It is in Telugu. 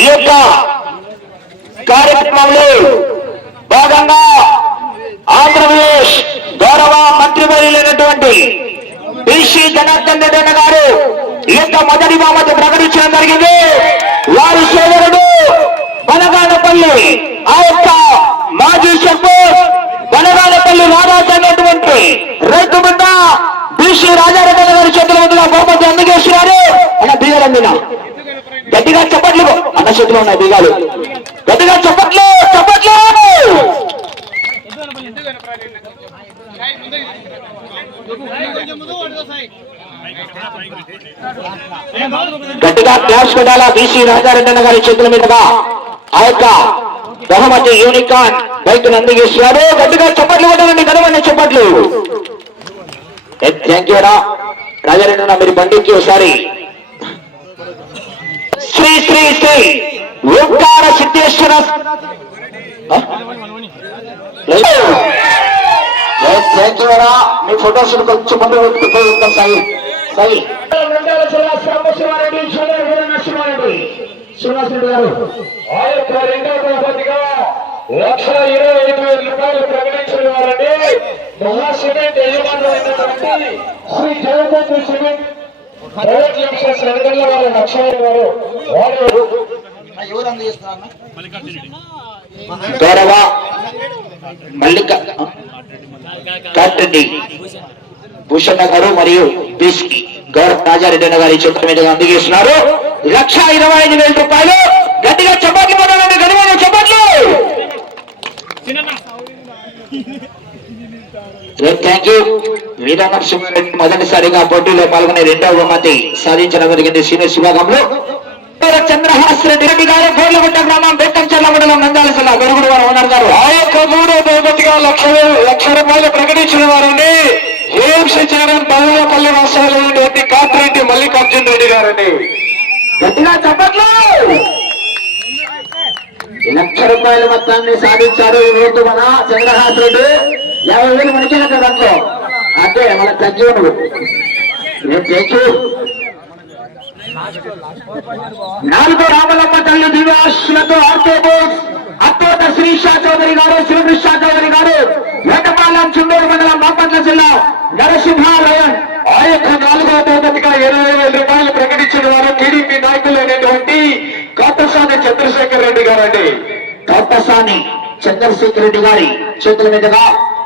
ఈ యొక్క కార్యక్రమంలో భాగంగా ఆంధ్రప్రదేశ్ గౌరవ మంత్రివర్యులైనటువంటి బీసీ జనార్దన్ రెడ్డి అన్న గారు ఈ యొక్క మొదటి బహుమతి ప్రకటించడం జరిగింది. వారి సోదరుడు బనగానపల్లి ఆ యొక్క మాజీ సర్పంచ్ బనగానపల్లి రారాజు అనేటువంటి రైతు బిడ్డ బీసీ రాజారెడ్డి గారి చేతుల మీదుగా బహుమతి అందజేస్తున్నారు. అన్న బీగాలు అందిన గట్టిగా చెప్పట్లు అన్న చేతిలో ఉన్నాయి బీగాలు. గట్టిగా చెప్పట్లు చెప్పట్లు. గట్టిగా క్లాస్ పెట్టాలా. బీసీ రాజారెడ్డి అన్న గారి చేతుల మీదుగా ఆ యొక్క బహుమతి యూనికాన్ బైక్ అందజేస్తున్నారు. గట్టిగా చెప్పట్లు కొట్టాలండి. గడవండి చెప్పట్లు. థ్యాంక్ యూ రా రాజారెడ్డి అన్న. మీరు బండికి ఒకసారి శ్రీ శ్రీ శ్రీ ఓంకార సిద్ధేశ్వర థ్యాంక్ యూ రా. మీ ఫొటోస్ కొంచెం ముందు సాయి సాయి శ్రీనివాసరెడ్డి గారు ఆ యొక్క రెండవ బహుమతిగా 1,25,000 రూపాయలు ప్రకటించిన వారండి మహా సిమెంట్ యజమానులు అయినటువంటి Shri Jagadamba cement private limited వెనకల్ల వారు 1,00,000 వారు గౌరవ మల్లిక కాటరెడ్డి భూషణ గారు మరియు బీసీ గౌరవ రాజారెడ్డి అన్న గారి చేతుల మీదుగా అందజేస్తున్నారు. 1,25,000 రూపాయలు. గట్టిగా చప్పట్లు కొట్టాలండి. గడిమైన చప్పట్లు. Thank you. వీర నరసింహారెడ్డి మొదటిసారిగా పోటీలో పాల్గొనే రెండవ బహుమతి సాధించడం జరిగింది సీనియర్స్ విభాగంలో. చంద్రహాసరెడ్డి గారు గోర్లగుట్ట గ్రామం బెత్తంచెర్ల మండలం నంద్యాల జిల్లా గొడుగుడు వారు ఓనర్ గారు ఆ యొక్క మూడో బహుమతిగా 1,00,000 రూపాయలు ప్రకటించిన వారండి ఏం బహుళపల్లి వాసాలైనటువంటి కాటిరెడ్డి మల్లికార్జున రెడ్డి గారండి. గట్టిగా చెప్పట్లు. 1,00,000 రూపాయల మొత్తాన్ని సాధించాడు ఈ రోజు మన చంద్రహాసరెడ్డి. 50,000 మనకి దాంట్లో అంటే మన తగ్గినప్పుడు నాలుగో రామలమ్మ తల్లి దివ్యాశులతో ఆర్కేబోస్ అత్తోట శ్రీషా చౌదరి గారు శివకృష్ణ చౌదరి గారు వేటపాలెం చుండూరు మండలం బాపట్ల జిల్లా నరసింహాలయన్. ఆ యొక్క నాలుగో బహుమతిగా 20,000 రూపాయలు ప్రకటించిన వారు టీడీపీ నాయకులు అయినటువంటి కాటసాని చంద్రశేఖర్ రెడ్డి గారండి. కాటసాని చంద్రశేఖర్ రెడ్డి గారి చేతుల మీదుగా